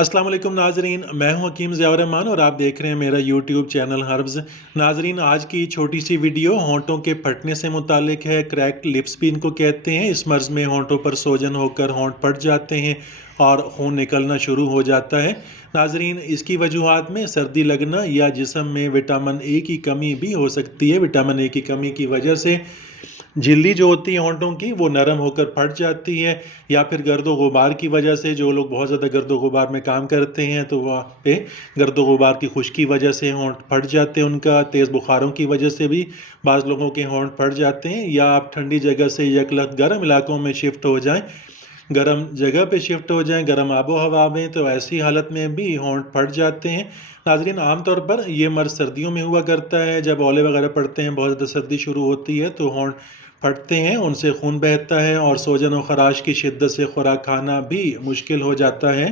अस्सलाम वालेकुम नाजरीन, मैं हूं हकीम ज़ियाउर रहमान और आप देख रहे हैं मेरा यूट्यूब चैनल हर्ब्स। नाजरीन, आज की छोटी सी वीडियो होंठों के फटने से मुतालिक है। क्रैक्ड लिप्स भी इनको कहते हैं। इस मर्ज़ में होंठों पर सोजन होकर होंठ फट जाते हैं और खून निकलना शुरू हो जाता है। नाजरीन, इसकी वजूहात में सर्दी लगना या जिस्म में विटामिन ए की कमी भी हो सकती है। विटामिन ए की कमी की वजह से झिल्ली जो होती है होंठों की वो नरम होकर फट जाती है, या फिर गर्दो गुबार की वजह से, जो लोग बहुत ज़्यादा गर्दो गुबार में काम करते हैं तो वहाँ पे गर्दो गुबार की खुश्की वजह से होंठ फट जाते हैं। उनका तेज़ बुखारों की वजह से भी बाज़ लोगों के होंठ फट जाते हैं। या आप ठंडी जगह से यकलख्त गर्म इलाकों में शिफ्ट हो जाएं, गर्म जगह पे शिफ्ट हो जाएं, गर्म आबो हवा में, तो ऐसी हालत में भी होंठ फट जाते हैं। नाज़रीन, आमतौर पर ये मर्ज़ सर्दियों में हुआ करता है। जब ओले वगैरह पड़ते हैं, बहुत ज़्यादा सर्दी शुरू होती है तो होंठ फटते हैं, उनसे खून बहता है और सोजन और ख़राश की शिद्दत से खुराक खाना भी मुश्किल हो जाता है।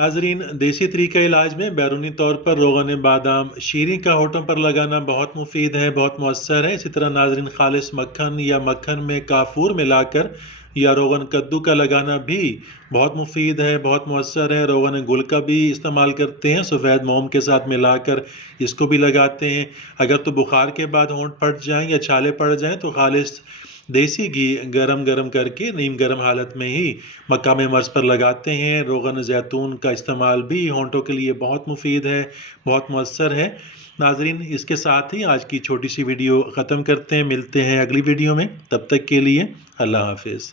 नाजरीन, देसी तरीका इलाज में बैरूनी तौर पर रोगन बादाम शीरी का होठों पर लगाना बहुत मुफीद है, बहुत मौसर है। इसी तरह नाजरीन, खालिस मक्खन या मक्खन में काफूर मिलाकर या रोगन कद्दू का लगाना भी बहुत मुफीद है, बहुत मौसर है। रोगन गुल का भी इस्तेमाल करते हैं, सफ़ेद मोम के साथ मिलाकर इसको भी लगाते हैं। अगर तो बुखार के बाद होंठ फट जाएं या छाले पड़ जाएं तो खालिस देसी घी गरम गरम करके नीम गरम हालत में ही मकाम मर्ज़ पर लगाते हैं। रोगन ज़ैतून का इस्तेमाल भी होंठों के लिए बहुत मुफीद है, बहुत मौसर है। नाजरीन, इसके साथ ही आज की छोटी सी वीडियो ख़त्म करते हैं। मिलते हैं अगली वीडियो में, तब तक के लिए अल्लाह हाफिज़।